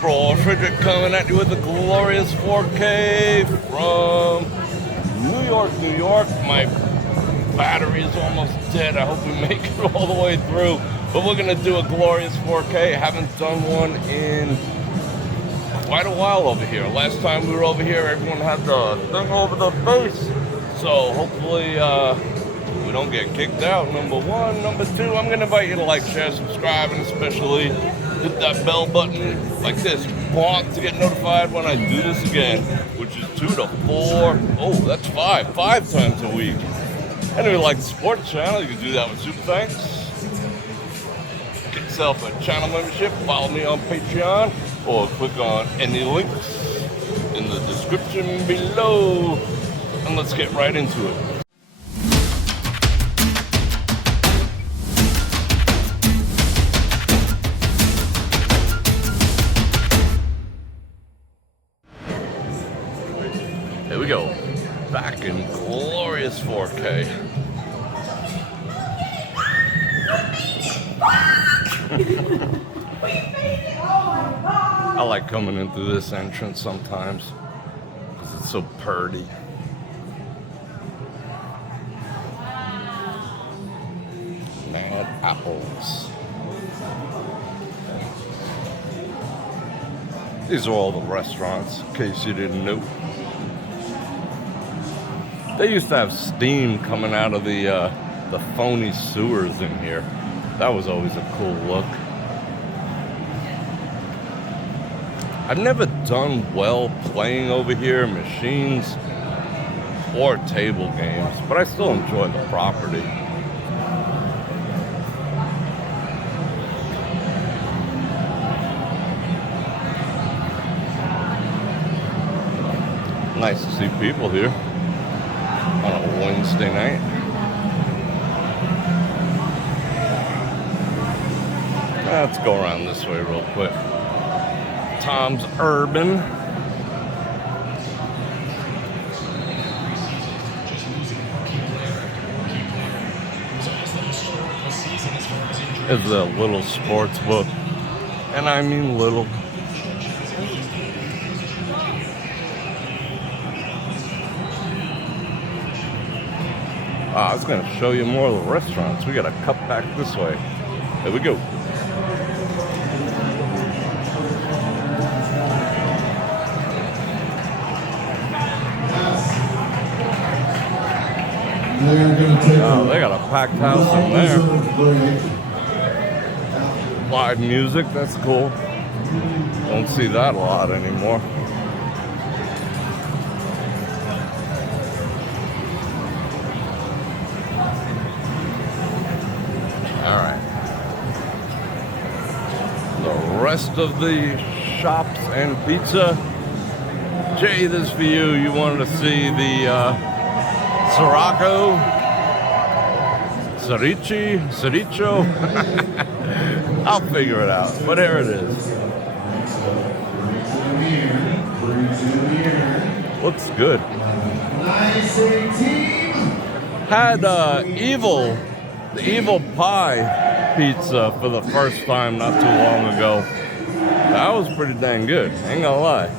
Fredrik coming at you with a glorious 4K from New York, New York. My battery is almost dead. I hope we make it all the way through. But we're going to do a glorious 4K. Haven't done one in quite a while over here. Last time we were over here, everyone had the thing over the face. So hopefully we don't get kicked out, number one. Number two, I'm going to invite you to like, share, subscribe, and especially hit that bell button like this. Want to get notified when I do this again, which is 2 to 4. Oh, that's 5 times a week. And if you like the sports channel, you can do that with super thanks. Get yourself a channel membership, follow me on Patreon, or click on any links in the description below. And let's get right into it. Here we go, back in glorious 4K. I like coming in through this entrance sometimes because it's so purty. Mad apples. These are all the restaurants, in case you didn't know. They used to have steam coming out of the phony sewers in here. That was always a cool look. I've never done well playing over here, machines or table games, but I still enjoy the property. Nice to see people here on a Wednesday night. Let's go around this way real quick. Tom's Urban. It's a little sports book, and I mean little. I was going to show you more of the restaurants. We got to cut back this way. Here we go. Oh, they got a packed house in there. Live music, that's cool. Don't see that a lot anymore. Alright. The rest of the shops and pizza. Jay, this for you. You wanted to see the Sirocco? Siricho? I'll figure it out. But here it is. Looks good. Had the Evil Pie pizza for the first time not too long ago. That was pretty dang good, ain't gonna lie.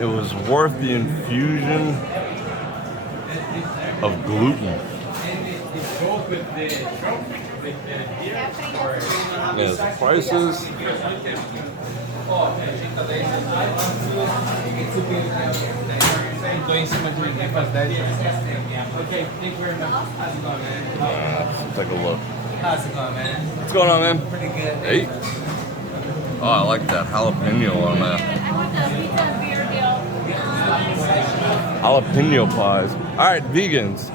It was worth the infusion of gluten. There's the prices. Let's take a look. How's it going, man? What's going on, man? Pretty good. Hey. Oh, I like that jalapeno on that. Jalapeno pies. All right, vegans.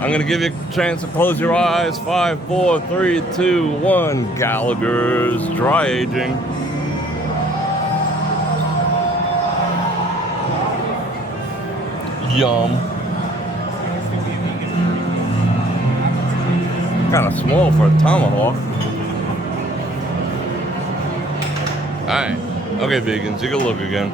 I'm gonna give you a chance to close your eyes. 5, 4, 3, 2, 1. Gallagher's dry aging. Yum. Kind of small for a tomahawk. Alright. Okay, vegans, you can look again.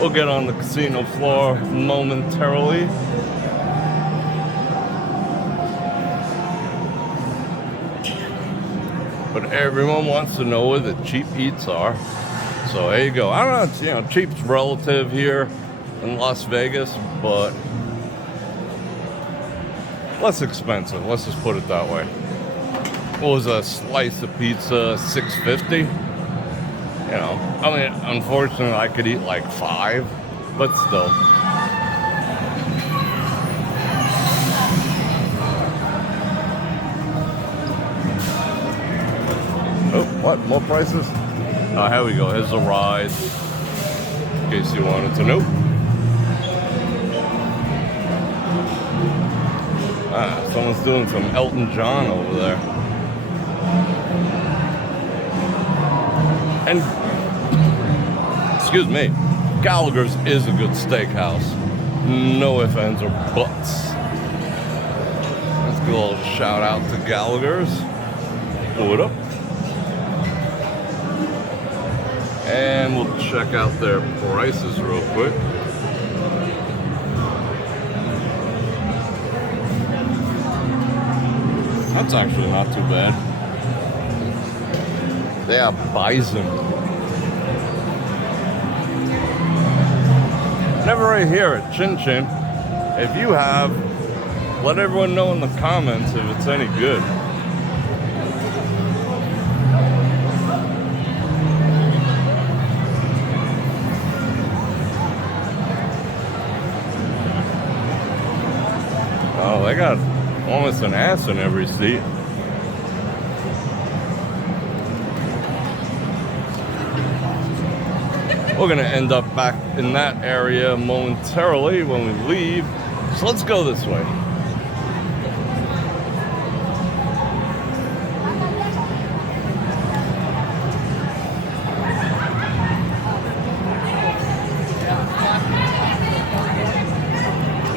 We'll get on the casino floor momentarily. but everyone wants to know where the cheap eats are. So there you go. I don't know, cheap's relative here in Las Vegas, but less expensive. Let's just put it that way. What was a slice of pizza? $6.50. I mean, unfortunately, I could eat like 5, but still. Oh, what? More prices? Oh, here we go. Here's a ride. In case you wanted to know. Someone's doing some Elton John over there. And, excuse me, Gallagher's is a good steakhouse. No ifs, ands, or buts. Let's give a little shout out to Gallagher's. What up? And we'll check out their prices real quick. That's actually not too bad. They have bison. Never right here at Chin Chin. If you have, let everyone know in the comments if it's any good. Oh, they got almost an ass in every seat. We're gonna end up back in that area momentarily when we leave. So let's go this way.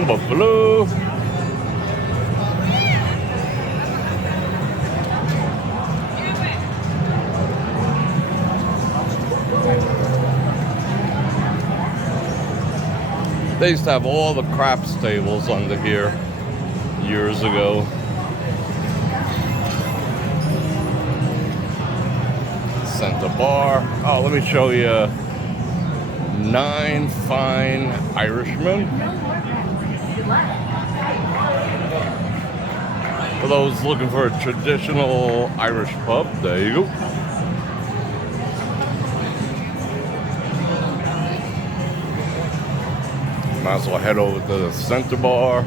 Buffalo. They used to have all the craps tables under here years ago. Center bar. Oh, let me show you 9 Fine Irishmen. For those looking for a traditional Irish pub, there you go. Might as well head over to the center bar.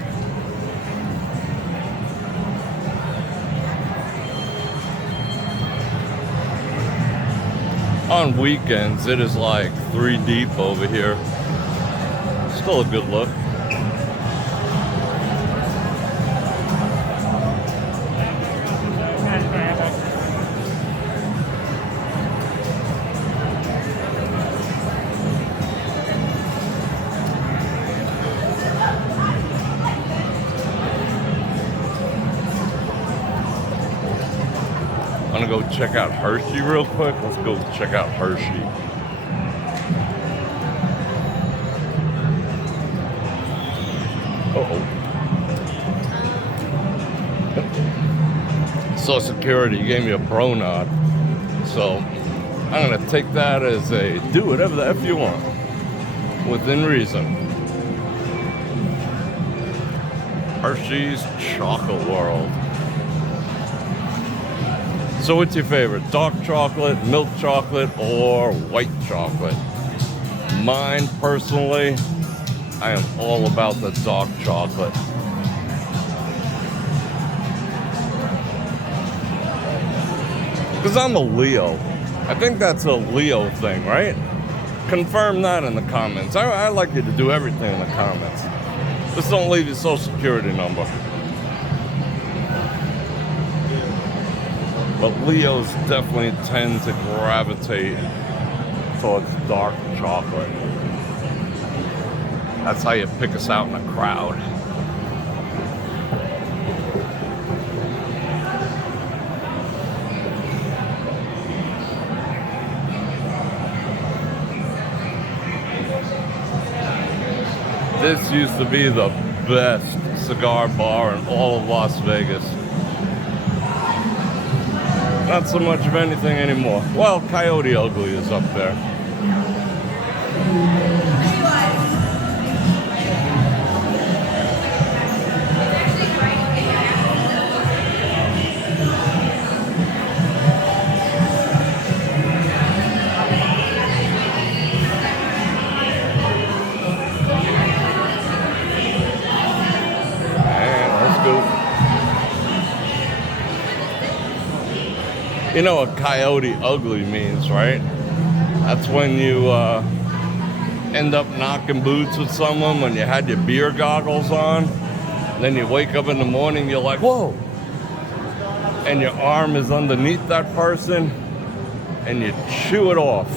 On weekends, it is like 3 deep over here. Still a good look. I'm gonna go check out Hershey real quick. Let's go check out Hershey. Uh-oh. So security gave me a bro nod. So I'm gonna take that as a do whatever the F you want. Within reason. Hershey's Chocolate World. So what's your favorite? Dark chocolate, milk chocolate, or white chocolate? Mine, personally, I am all about the dark chocolate. Because I'm a Leo. I think that's a Leo thing, right? Confirm that in the comments. I like you to do everything in the comments. Just don't leave your social security number. But Leos definitely tend to gravitate towards dark chocolate. That's how you pick us out in a crowd. This used to be the best cigar bar in all of Las Vegas. Not so much of anything anymore. Well, Coyote Ugly is up there. You know what Coyote Ugly means, right? That's when you end up knocking boots with someone when you had your beer goggles on. And then you wake up in the morning, you're like, whoa. And your arm is underneath that person and you chew it off.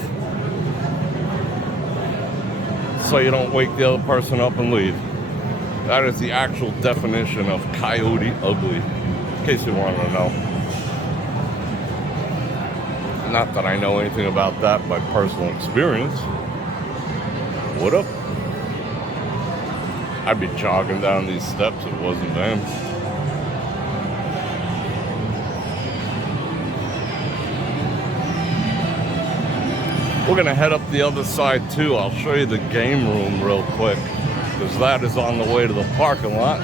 So you don't wake the other person up and leave. That is the actual definition of Coyote Ugly, in case you want to know. Not that I know anything about that by personal experience. What up? I'd be jogging down these steps if it wasn't them. We're gonna head up the other side too. I'll show you the game room real quick, because that is on the way to the parking lot.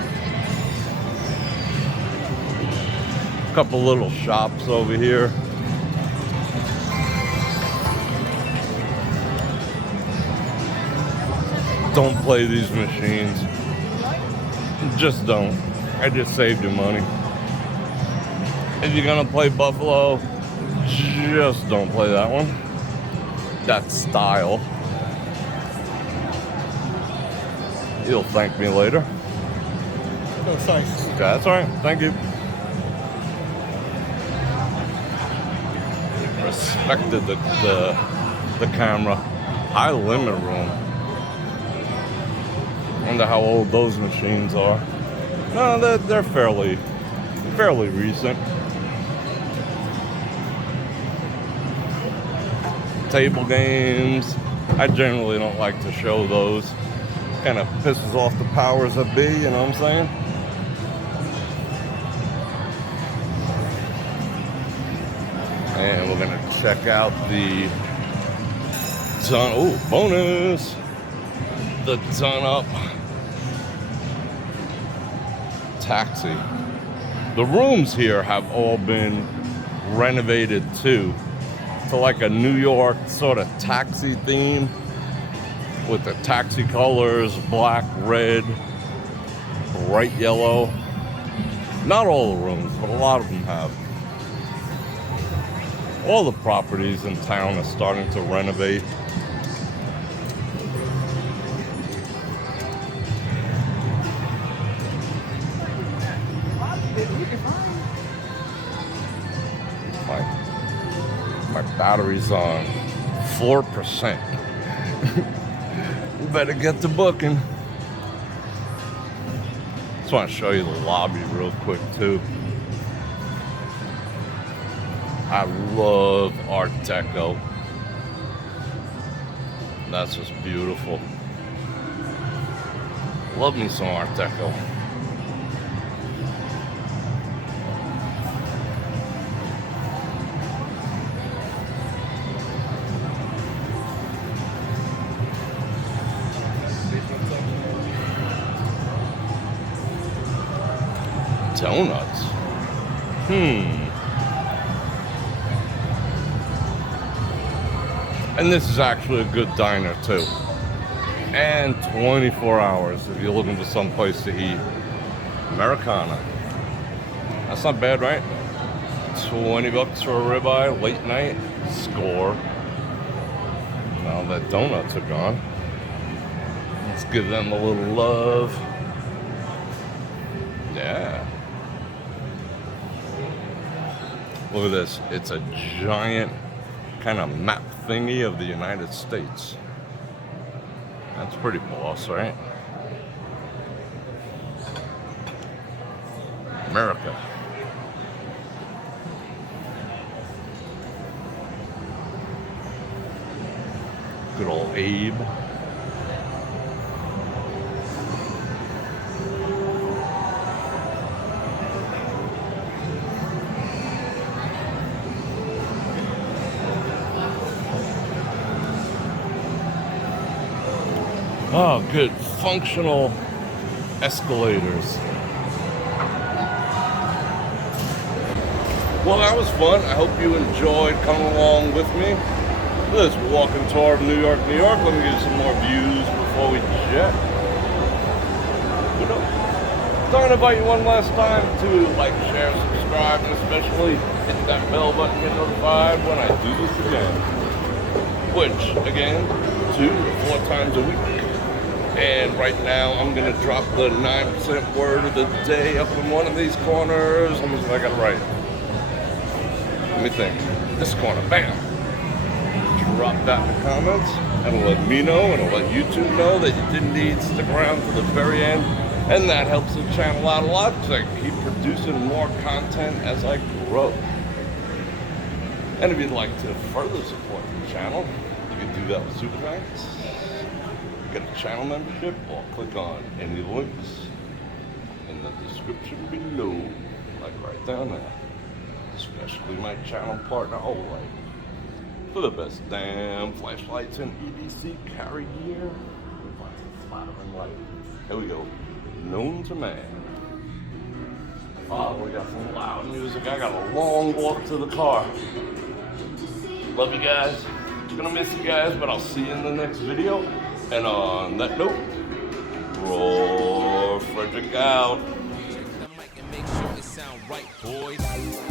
A couple little shops over here. Don't play these machines. Just don't. I just saved you money. If you're gonna play Buffalo, just don't play that one. That's style. You'll thank me later. Oh, thanks. Okay, that's all right. Thank you. Respected the camera. High limit room. Wonder how old those machines are. No, they're fairly recent. Table games. I generally don't like to show those. Kind of pisses off the powers that be, you know what I'm saying? And we're gonna check out the bonus. The done up taxi. The rooms here have all been renovated too to like a New York sort of taxi theme with the taxi colors, black, red, bright yellow. Not all the rooms, but a lot of them have. All the properties in town are starting to renovate. My battery's on 4%. Better get to booking. Just want to show you the lobby real quick too. I love Art Deco. That's just beautiful. Love me some Art Deco. Donuts. And this is actually a good diner too. And 24 hours if you're looking for some place to eat. Americana. That's not bad, right? 20 bucks for a ribeye, late night, score. Now that donuts are gone, let's give them a little love. Yeah. Look at this. It's a giant kind of map thingy of the United States. That's pretty boss, right? America. Good old Abe. Oh, good. Functional escalators. Well, that was fun. I hope you enjoyed coming along with me. This walking tour of New York, New York. Let me give you some more views before we jet. So I'm going to invite you one last time to like, share, subscribe, and especially hit that bell button to get notified when I do this again. Which, again, 2 to 4 times a week. And right now, I'm going to drop the 9% word of the day up in one of these corners. Let me see if I got it right. Let me think. This corner, bam. Drop that in the comments. And it'll let me know, and it'll let YouTube know that you didn't need to stick around to the very end. And that helps the channel out a lot because I can keep producing more content as I grow. And if you'd like to further support the channel, you can do that with Super Thanks. Get a channel membership or click on any links in the description below, like right down there. Especially my channel partner, HeyBrorFredrik, for the best damn flashlights and EDC carry gear. Flattering light. Here we go. Known to man. Oh, we got some loud music. I got a long walk to the car. Love you guys. Gonna miss you guys, but I'll see you in the next video. And on that note, BrorFredrik out. Make sure it sound right, boys.